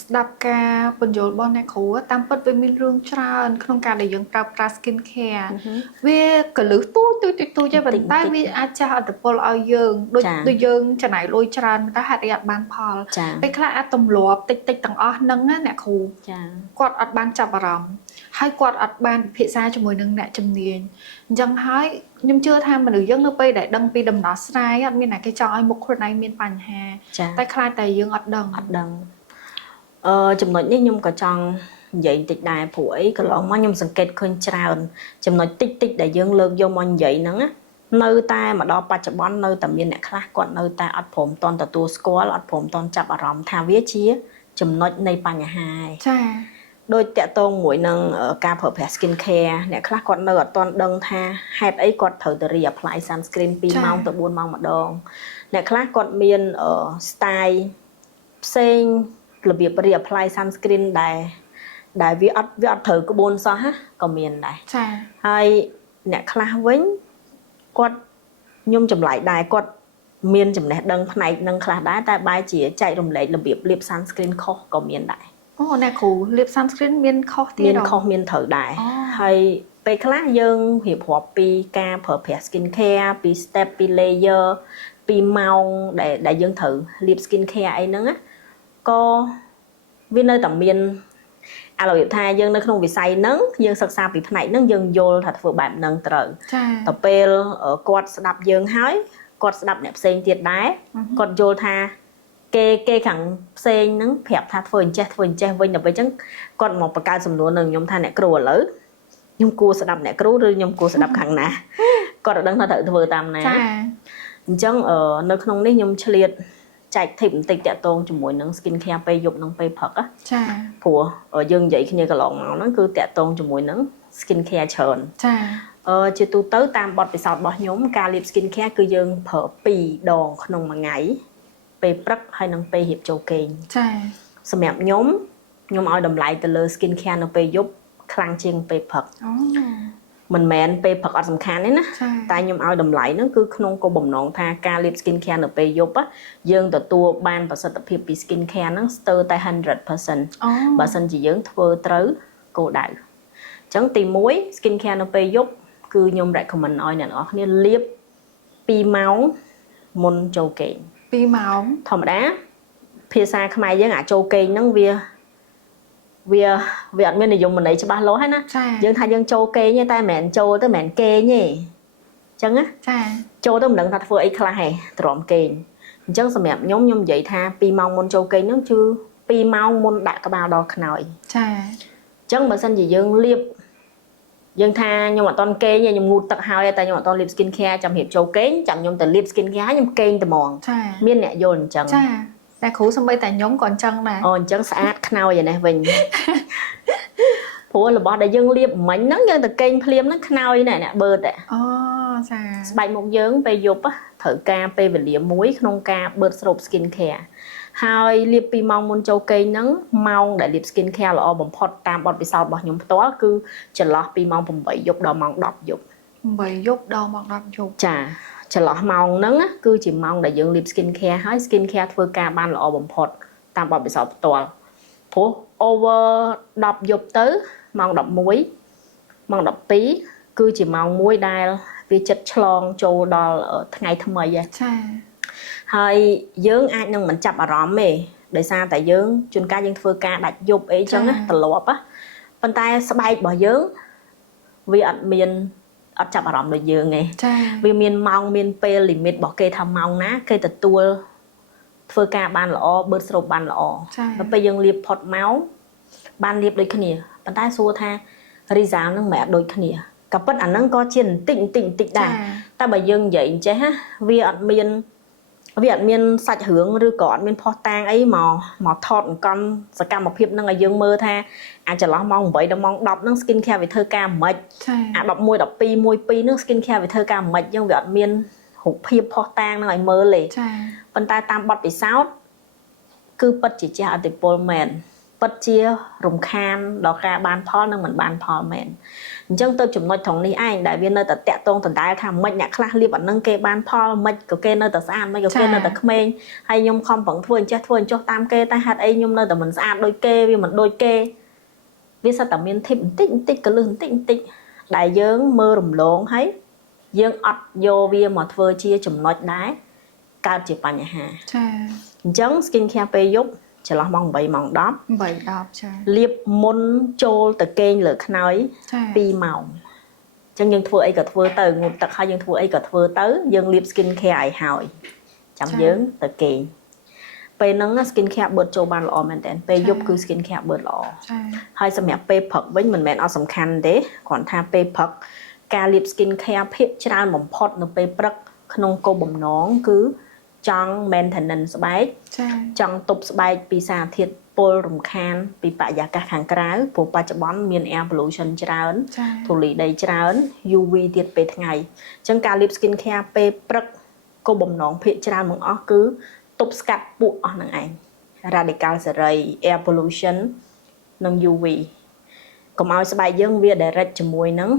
ស្ដាប់ការបញ្យល់របស់អ្នកគ្រូតាមពិតវាមានរឿងច្រើនក្នុងការដែលយើងប្រើប្រាស់ skin care វាកលឹះទូចទេប៉ុន្តែវាអាចចាស់អត្តពលឲ្យយើងដូចយើងចំណាយលុយច្រើនតែហេតុអីអត់បានផលពេលខ្លះអាចទម្លាប់តិចទាំងអស់ហ្នឹងណាអ្នកគ្រូគាត់អត់បានចាប់អារម្មណ៍ហើយគាត់អត់បានពិភាក្សាជាមួយនឹងអ្នកជំនាញអញ្ចឹងហើយខ្ញុំជឿថាមនុស្សយើងនៅពេលដែលដឹងពីដំណោះស្រាយអត់មានអ្នកគេចង់ឲ្យមុខខ្លួនឯងមានបញ្ហាតែខ្លាចតែយើងអត់ដឹងចំណុចនេះខ្ញុំក៏ចង់និយាយតិចដែរព្រោះអីកន្លងមកខ្ញុំសង្កេតឃើញច្រើនចំណុចតិចដែលយើងលើកយកមកនិយាយហ្នឹងនៅតែមកដល់បច្ចុប្បន្ននៅតែមានអ្នកខ្លះគាត់នៅតែអត់ព្រមតន់ទទួលស្គាល់អត់ព្រមតន់ចាប់អារម្មណ៍ថាវាជាចំណុចនៃបញ្ហាចាដោយតាក់ទងមួយនឹងការប្រើប្រាស់ skin care អ្នកខ្លះគាត់នៅអត់តន់ដឹងថាហេតុអីគាត់ត្រូវទៅ reapply sunscreen 2ម៉ោងទៅ4ម៉ោងម្ដងអ្នកខ្លះគាត់មាន style ផ្សេងរបៀប reapply sunscreen ដែលវាអត់ត្រូវក្បួនសោះក៏មានដែរចាហើយអ្នកខ្លះវិញគាត់ខ្ញុំចម្លែកដែរគាត់មានចំណេះដឹងផ្នែកនឹងខ្លះដែរតែបែរជាចែករំលែករបៀបលាប sunscreen ខុសក៏មានដែរអូអ្នកគ្រូលាប sunscreen មានខុសទៀតមានខុសមានត្រូវដែរហើយពេលខ្លះយើងរៀបរាប់ពីការប្រើប្រាស់ skin care ពី step ពី layer ពីម៉ោងដែលយើងត្រូវលាប skin care អីហ្នឹងក៏វានៅតែមានឥឡូវថាយើងនៅក្នុងវិស័យហ្នឹងយើងសិក្សាពីផ្នែកហ្នឹងយើងយល់ថាធ្វើបែបហ្នឹងត្រូវចាតែពេលគាត់ស្ដាប់យើងហើយគាត់ស្ដាប់អ្នកផ្សេងទៀតដែរគាត់យល់ថាគេខាងផ្សេងហ្នឹងប្រាប់ថាធ្វើអញ្ចេះវិញដល់ពេលអញ្ចឹងគាត់មកបង្កើតសំណួរនឹងខ្ញុំថាអ្នកគ្រូឥឡូវខ្ញុំគួរស្ដាប់អ្នកគ្រូឬខ្ញុំគួរស្ដាប់ខាងណាគាត់អត់ដឹងថាត្រូវធ្វើតាមណាចាអញ្ចឹងនៅក្នុងនេះខ្ញុំឆ្លៀតចែក tip បន្តិចតាក់ទងជាមួយនឹង skin care ពេលយប់និងពេលព្រឹកចាព្រោះយើងនិយាយគ្នាកន្លងមកហ្នឹងគឺតាក់ទងជាមួយនឹង skin care ច្រើនចាជាទូទៅតាមបទពិសោធន៍របស់ខ្ញុំការលាប skin care គឺយើងប្រើ2ដងក្នុងមួយថ្ងៃពេលព្រឹកហើយនិងពេលរៀបចូលគេងចាសម្រាប់ខ្ញុំឲ្យតម្លៃទៅលើ skin care នៅពេលយប់ខ្លាំងជាងពេលព្រឹកមិនមែនពេលព្រឹកអត់សំខាន់ទេណាតែខ្ញុំឲ្យតម្លៃហ្នឹងគឺក្នុងគោលបំណងថាការលាប skin care នៅពេលយប់យើងទទួលបានប្រសិទ្ធភាពពី skin care ហ្នឹងស្ទើរតែ 100% បើសិនជាយើងធ្វើត្រូវគោលដៅអញ្ចឹងទី1 skin care នៅពេលយប់គឺខ្ញុំ recommend ឲ្យអ្នកនរគ្នាលាប2ម៉ោងមុនចូលគេង2ម៉ោងធម្មតាភាសាខ្មែរយើងអាចចូលគេងហ្នឹងវាអត់មាននិយមន័យច្បាស់លាស់ហ្នឹងណាយើងថាយើងចូលគេងតែមិនមែនចូលទៅមិនមែនគេងទេអញ្ចឹងណាចាចូលទៅមិនដឹងថាធ្វើអីខ្លះទេទ្រាំគេងអញ្ចឹងសម្រាប់ខ្ញុំនិយាយថា2ម៉ោងមុនចូលគេងហ្នឹងគឺ2ម៉ោងមុនដាក់ក្បាលដល់ខ្នើយចាអញ្ចឹងបើសិនជាយើងលាបយើងថាខ្ញុំអត់តន់គេងខ្ញុំងូតទឹកហើយតែខ្ញុំអត់តន់លាប skin care ចាំរៀបចូលគេងចាំខ្ញុំទៅលាប skin care ខ្ញុំគេងតែហ្មងមានអ្នកយល់អញ្ចឹងចាតែគ្រូសំបីតែខ្ញុំក៏អញ្ចឹងដែរអូអញ្ចឹងស្អាតខ្នើយឯនេះវិញព្រោះរបស់ដែលយើងលាបមិញហ្នឹងយើងទៅគេងភ្លាមហ្នឹងខ្នើយណែអ្នកបឺតអូចាស្បែកមុខយើងពេលយប់ត្រូវការពេលវេលាមួយក្នុងការបឺតស្រូប skin care ហើយលាប2ម៉ោងមុនចូលគេងហ្នឹងម៉ោងដែលលាប skin care ល្អបំផុតតាមបទពិសោធន៍របស់ខ្ញុំផ្ទាល់គឺចន្លោះពីម៉ោង8យប់ដល់ម៉ោង10យប់8យប់ដល់ម៉ោង10យប់ចាចន្លោះម៉ោងហ្នឹងគឺជាម៉ោងដែលយើងលាប skin care ហើយ skin care ធ្វើការបានល្អបំផុតតាមបទពិសោធន៍ផ្ទាល់ព្រោះ over 10យប់ទៅម៉ោង11ម៉ោង12គឺជាម៉ោងមួយដែលវាចិត្តឆ្លងចូលដល់ថ្ងៃថ្មីចាហើយយើងអាចនឹងមិនចាប់អារម្មណ៍ទេដោយសារតែយើងជួនកាលយើងធ្វើការដាច់យប់អីចឹងណាត្រឡប់ប៉ុន្តែស្បែករបស់យើងវាអត់ អត់ចាប់អារម្មណ៍ដូចយើងទេ ចា៎ វាមានម៉ោងមានពេល limit របស់គេថាម៉ោងណាគេទទួលធ្វើការបានល្អបឺតស្រូបបានល្អដល់ពេលយើងលាបផុតម៉ោងបានលាបដូចគ្នាប៉ុន្តែសួរថា result នឹងមិនដូចគ្នាក៏ប៉ុន្តែអាហ្នឹងក៏ជាបន្តិចដែរតែបើយើងនិយាយអញ្ចេះណាវាអត់មានសាច់រឿងឬក៏អត់មានផុសតាងអីមកថតអង្គន់សកម្មភាពហ្នឹងឲ្យយើងមើលថាអាចន្លោះម៉ោង8ដល់ម៉ោង10ហ្នឹង skin care វាធ្វើការមិនអា11 12 12ហ្នឹង skin care វាធ្វើការមិនយើងវាអត់មានរូបភាពផុសតាងហ្នឹងឲ្យមើលទេប៉ុន្តែតាមបទពិសោធន៍គឺពិតជាជះឥទ្ធិពលមែនពិតជារំខានដល់ការបានផលនិងមិនបានផលមែនអញ្ចឹងទៅចំណុចត្រង់នេះឯងដែលវានៅតែតាក់ទងដដែលថាមិនអ្នកខ្លះលៀបអានឹងគេបានផលមិនក៏គេនៅតែស្អាតមិនក៏គេនៅតែក្មេងហើយខ្ញុំខំប្រឹងធ្វើអញ្ចេះធ្វើអញ្ចោះតាមគេតែហេតុអីខ្ញុំនៅតែមិនស្អាតដូចគេវាមិនដូចគេវាសិតតែមានធីបបន្តិចកលឹះបន្តិចដែលយើងមើលរំលងហើយយើងអត់យកវាមកធ្វើជាចំណុចដែរកើតជាបញ្ហាចាអញ្ចឹង skin care ពេលយប់ចន្លោះម៉ោង8ម៉ោង10 ចាលាបមុនចូលទៅគេងលើខ្នើយ2ម៉ោងអញ្ចឹងយើងធ្វើអីក៏ធ្វើទៅងូតទឹកហើយយើងធ្វើអីក៏ធ្វើទៅយើងលាប skin care ឲ្យហើយចាំយើងទៅគេងពេលហ្នឹង skin care បឺតចូលបានល្អមែនតើពេលយប់គឺ skin care បឺតល្អហើយសម្រាប់ពេលព្រឹកវិញមិនមែនអត់សំខាន់ទេគ្រាន់ថាពេលព្រឹកការលាប skin care ភាគច្រើនបំផុតនៅពេលព្រឹកក្នុងគោលបំណងគឺចង់ maintenance ស្បែកចង់ទប់ស្បែកពីសារធាតុពុលរំខានពីបរិយាកាសខាងក្រៅព្រោះបច្ចុប្បន្នមាន air pollution ច្រើនធូលីដីច្រើន UV ទៀតពេលថ្ងៃអញ្ចឹងការលាប skin care ពេលព្រឹកគោលបំណងភាគច្រើនមកអស់គឺទប់ស្កាត់ពួកអស់ហ្នឹងឯង radical សេរី air pollution និង UV កុំឲ្យស្បែកយើងវា direct ជាមួយនឹង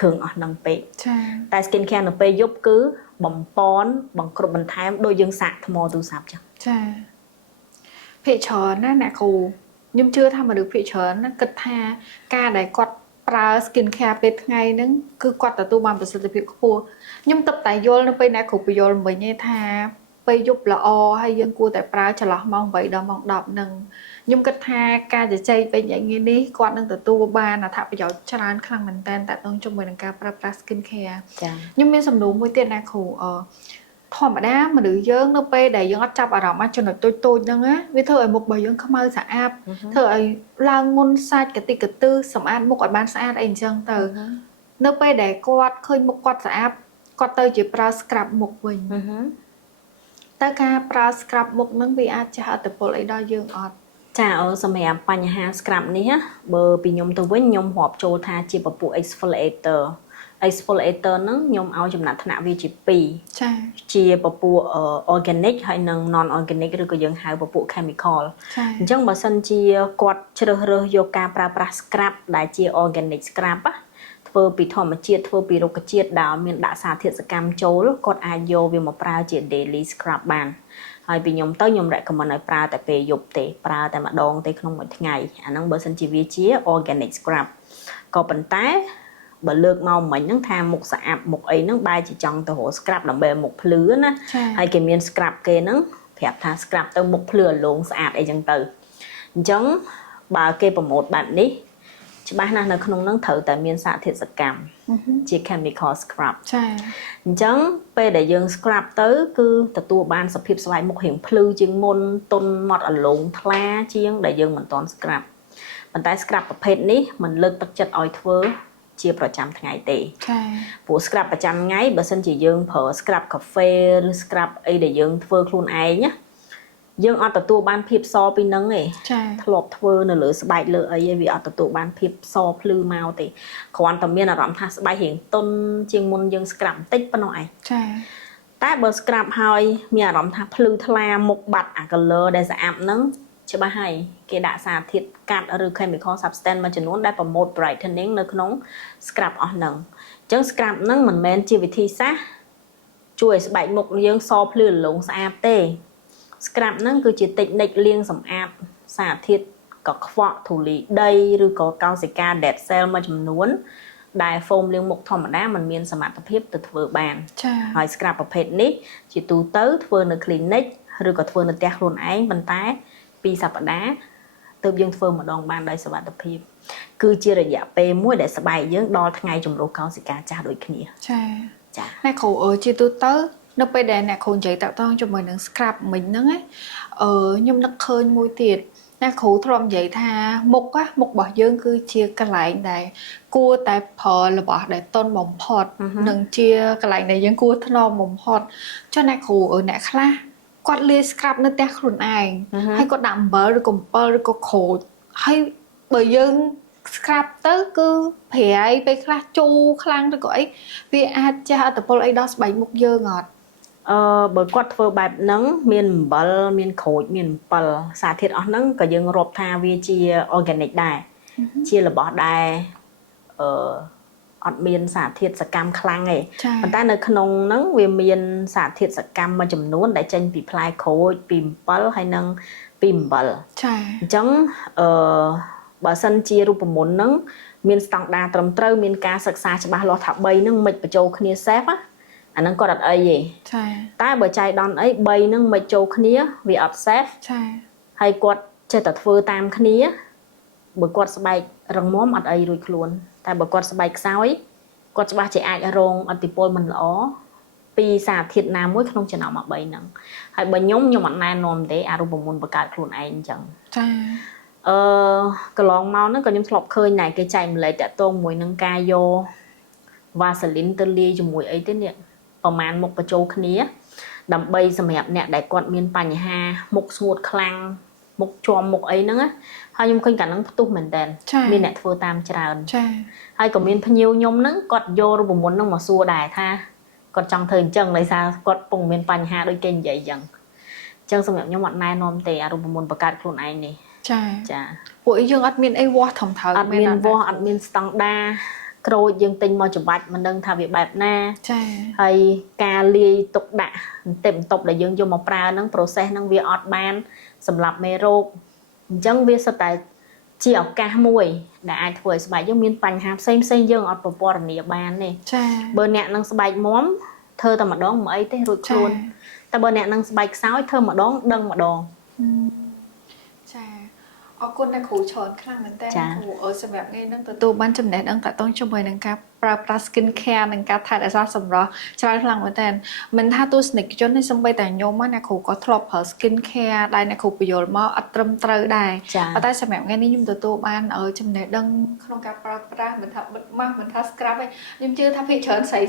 គ្រឿងអស់ហ្នឹងពេកតែ skin care នៅពេលយប់គឺបំពន់បង្គ្រប់បន្ថែមដូចយើងសាកថ្មទូរស័ព្ទចឹងចាភាគច្រើនណាអ្នកគ្រូខ្ញុំជឿថាមនុស្សភាគច្រើនណាគិតថាការដែលគាត់ប្រើ skin care ពេលថ្ងៃហ្នឹងគឺគាត់ទទួលបានប្រសិទ្ធភាពខ្ពស់ខ្ញុំទឹកតែយល់នៅពេលអ្នកគ្រូបញ្យល់មិញឯថាពេលយប់ល្អហើយយើងគួរតែប្រើចន្លោះម៉ោង8ដល់ម៉ោង10ហ្នឹងខ្ញុំគិតថាការជជែកពេញថ្ងៃនេះគាត់នឹងទទួលបានអត្ថប្រយោជន៍ច្រើនខ្លាំងមែនតើតាក់ទងជាមួយនឹងការប្រើប្រាស់ skin care ចា៎ខ្ញុំមានសំណួរមួយទៀតណាគ្រូធម្មតាមនុស្សយើងនៅពេលដែលយើងអត់ចាប់អារម្មណ៍ចំណុចតូចហ្នឹងណាវាធ្វើឲ្យមុខរបស់យើងខ្មៅស្អាតធ្វើឲ្យឡើងមុនសាច់កតិកទឺសម្អាតមុខឲ្យបានស្អាតអីអញ្ចឹងទៅនៅពេលដែលគាត់ឃើញមុខគាត់ស្អាតគាត់ទៅជាប្រើ scrub មុខវិញតើការប្រើ scrub មុខហ្នឹងវាអាចជះឥទ្ធិពលអីដល់យើងអត់ចាសម្រាប់បញ្ហា scrub នេះបើពីខ្ញុំទៅវិញខ្ញុំរាប់ចូលថាជាពពួក exfoliator ហ្នឹងខ្ញុំឲ្យចំណាត់ថ្នាក់វាជា2ចាជាពពួក organic ហើយនិង non organic ឬក៏យើងហៅពពួក chemical អញ្ចឹងបើសិនជាគាត់ជ្រើសរើសយកការប្រើប្រាស់ scrub ដែលជា organic scrub ធ្វើពីធម្មជាតិធ្វើពីរុក្ខជាតិដែលមានដាក់សារធាតុសកម្មចូលគាត់អាចយកវាមកប្រើជា daily scrub បានហើយពីខ្ញុំទៅខ្ញុំ recommend ឲ្យប្រើតែពេលយប់ទេប្រើតែម្ដងទេក្នុងមួយថ្ងៃអាហ្នឹងបើសិនជាវាជា organic scrub ក៏ប៉ុន្តែបើលើកមកមិញហ្នឹងថាមុខស្អាតមុខអីហ្នឹងបែរជាចង់ទៅរក scrub ដើម្បីមុខភ្លឺណាហើយគេមាន scrub គេហ្នឹងប្រាប់ថា scrub ទៅមុខភ្លឺរលោងស្អាតអីចឹងទៅអញ្ចឹងបើគេប្រម៉ូទបែបនេះច្បាស់ណាស់នៅក្នុងហ្នឹងត្រូវតែមានសារធាតុសកម្មជា chemical scrub ចាអញ្ចឹងពេលដែលយើង scrub ទៅគឺទទួលបានសភាពស្បែកមុខរាងភ្លឺជាងមុនទន់ម៉ត់រលោងថ្លាជាងដែលយើងមិនទាន់ scrub ប៉ុន្តែ scrub ប្រភេទនេះមិនលើកទឹកចិត្តឲ្យធ្វើជាប្រចាំថ្ងៃទេចាព្រោះ scrub ប្រចាំថ្ងៃបើសិនជាយើងប្រើ scrub កាហ្វេឬ scrub អីដែលយើងធ្វើខ្លួនឯងណាយើងអត់ទទួលបានភាពសពីនឹងទេធ្លាប់ធ្វើនៅលើស្បែកលើអីវាអត់ទទួលបានភាពសភ្លឺមកទេគ្រាន់តែមានអារម្មណ៍ថាស្បែករាងទន់ជាងមុនយើង scrub បន្តិចប៉ុណ្ណោះឯងចាតែបើ scrub ហើយមានអារម្មណ៍ថាភ្លឺថ្លាមុខបាត់អា color ដែលស្អាតហ្នឹងច្បាស់ហើយគេដាក់សារធាតុកាត់ឬ chemical substance មួយចំនួនដែល promote brightening នៅក្នុង scrub អស់ហ្នឹងអញ្ចឹង scrub ហ្នឹងមិនមែនជាវិធីសាស្ត្រជួយឲ្យស្បែកមុខយើងសភ្លឺរលោងស្អាតទេ scrub ហ្នឹងគឺជា technique លាងសម្អាតសារធាតុកខ្វក់ធូលីដីឬក៏កោសិកា dead cell មួយចំនួនដែល foam លាងមុខធម្មតាมันមានសមត្ថភាពទៅធ្វើបានហើយ scrub ប្រភេទនេះជាទូទៅធ្វើនៅ clinic ឬក៏ធ្វើនៅផ្ទះខ្លួនឯងប៉ុន្តែ2សប្តាហ៍ទើបយើងធ្វើម្ដងបានដោយសុវត្ថិភាព គឺជារយៈពេលមួយដែលស្បែកយើងដល់ថ្ងៃជំរុះកោសិកាចាស់ដូចគ្នា ចា ចា អ្នកគ្រូជាទូទៅនៅពេលដែលអ្នកគ្រូនិយាយតាក់ទងជាមួយនឹង scrap មិញហ្នឹងខ្ញុំនឹកឃើញមួយទៀតអ្នកគ្រូធ្លាប់និយាយថាមុខរបស់យើងគឺជាកន្លែងដែលគួរតែប្រើរបស់ដែលតុនបំផុតនិងជាកន្លែងដែលយើងគួរថ្នមបំផុតចុះអ្នកគ្រូអ្នកខ្លះគាត់លាយ scrap នៅផ្ទះខ្លួនឯងហើយគាត់ដាក់អំបិលឬកំពិលឬក៏ក្រូចហើយបើយើង scrap ទៅគឺប្រៃពេលខ្លះជូរខ្លាំងឬក៏អីវាអាចជះឥទ្ធិពលអីដល់ស្បែកមុខយើងអត់ បើគាត់ធ្វើបែបហ្នឹងមានអំបិលមានក្រូចមានអំពិលសារធាតុអស់ហ្នឹងក៏យើងរាប់ថាវាជា organic ដែរជារបស់ដែលអត់មានសារធាតុសកម្មខ្លាំងទេប៉ុន្តែនៅក្នុងហ្នឹងវាមានសារធាតុសកម្មមួយចំនួនដែលចេញពីផ្លែក្រូចពីអំពិលហើយនិងពីអំបិលចាអញ្ចឹងបើសិនជារូបមន្តហ្នឹងមានស្តង់ដារត្រឹមត្រូវមានការសិក្សាច្បាស់លាស់ថា3ហ្នឹងមិនបញ្ចូលគ្នា safe អាហ្នឹងគាត់អត់អីទេចាតែបើចៃដន្យអី3ហ្នឹងមិនចូលគ្នាវាអត់ safe ចាហើយគាត់ចេះតែធ្វើតាមគ្នាបើគាត់ស្បែករឹងមាំអត់អីរួចខ្លួនតែបើគាត់ស្បែកខ្សោយគាត់ច្បាស់ជាអាចរងឥទ្ធិពលមិនល្អពីសារធាតុណាមួយក្នុងចំណោម3ហ្នឹងហើយបើខ្ញុំអត់ណែនាំទេអារូបមន្តបង្កើតខ្លួនឯងអញ្ចឹងចាកន្លងមកហ្នឹងក៏ខ្ញុំធ្លាប់ឃើញដែរគេចែកម្លែកតាក់ទងមួយនឹងការយកវ៉ាសាលីនទៅលាយជាមួយអីទេនេះប្រមាណមុខបញ្ចូលគ្នាដើម្បីសម្រាប់អ្នកដែលគាត់មានបញ្ហាមុខស្ងួតខ្លាំងមុខជាប់មុខអីហ្នឹងហើយខ្ញុំឃើញកាលហ្នឹងផ្ទុះមែនតើមានអ្នកធ្វើតាមច្រើនចាហើយក៏មានភ្ញៀវខ្ញុំហ្នឹងគាត់យករូបមន្តហ្នឹងមកសួរដែរថាគាត់ចង់ធ្វើអញ្ចឹងដោយសារគាត់ពុំមានបញ្ហាដូចគេនិយាយអញ្ចឹងសម្រាប់ខ្ញុំអត់ណែនាំទេអារូបមន្តបង្កើតខ្លួនឯងនេះចាពួកយើងអត់មានអីវាស់ធំធៅអត់មានវាស់អត់មានស្តង់ដារក្រូចយើងទិញមកច្បាច់មិនដឹងថាវាបែបណាចាហើយការលាយទុកដាក់បន្តិបន្ទប់ដែលយើងយកមកប្រើហ្នឹង process ហ្នឹងវាអត់បានសម្រាប់មេរោគអញ្ចឹងវាសុទ្ធតែជាឱកាសមួយដែលអាចធ្វើឲ្យស្បែកយើងមានបញ្ហាផ្សេងយើងអត់ប្រព័ន្ធរនាបានទេចាបើអ្នកនឹងស្បែកមាំធ្វើតែម្ដងមិនអីទេរួចខ្លួនតែបើអ្នកនឹងស្បែកខ្សោយធ្វើម្ដងដឹងម្ដងចាអរគុណអ្នកគ្រូច្រើនខ្លាំងមែនតើគ្រូសម្រាប់ថ្ងៃនេះទទួលបានចំណេះដឹងតាក់ទងជាមួយនឹងការប្រើប្រាស់ skin care និងការថែរក្សាសម្រស់ច្រើនខ្លាំងមែនតើមិនថាទស្សនិកជននេះសូម្បីតែខ្ញុំអ្នកគ្រូក៏ធ្លាប់ប្រើ skin care ដែលអ្នកគ្រូបញ្យល់មកអត់ត្រឹមត្រូវដែរប៉ុន្តែសម្រាប់ថ្ងៃនេះខ្ញុំទទួលបានចំណេះដឹងក្នុងការប្រើប្រាស់មិនថាបិទមាស់មិនថា scrub ទេខ្ញុំជឿថាភាគច្រើនស្រី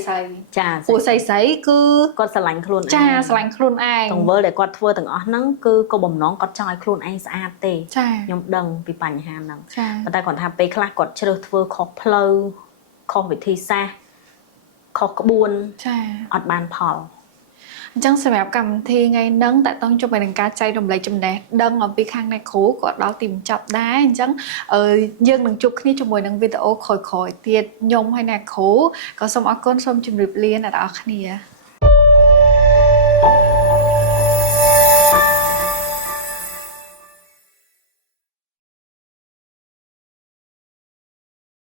ចាព្រោះស្រីគឺគាត់ស្រឡាញ់ខ្លួនឯងចាស្រឡាញ់ខ្លួនឯងទង្វើដែលគាត់ធ្វើទាំងអស់ហ្នឹងគឺក៏បំណងគាត់ចង់ឲ្យខ្លួនឯងស្អាតទេខ្ញុំដឹងពីបញ្ហាហ្នឹងប៉ុន្តែគាត់ថាពេលខ្លះគាត់ជ្រើសធ្វើខុសផ្លូវខុសវិធីសាស្ត្រខុសក្បួនចាអត់បានផលអញ្ចឹងសម្រាប់កម្មវិធីថ្ងៃហ្នឹងតើតើជាមួយនឹងការចែករំលែកចំណេះដឹងអំពីខាងអ្នកគ្រូក៏ដល់ទីបញ្ចប់ដែរអញ្ចឹងយើងនឹងជួបគ្នាជាមួយនឹងវីដេអូក្រោយៗទៀតខ្ញុំហើយអ្នកគ្រូក៏សូមអរគុណសូមជម្រាបលាអ្នកទាំងអស់គ្នា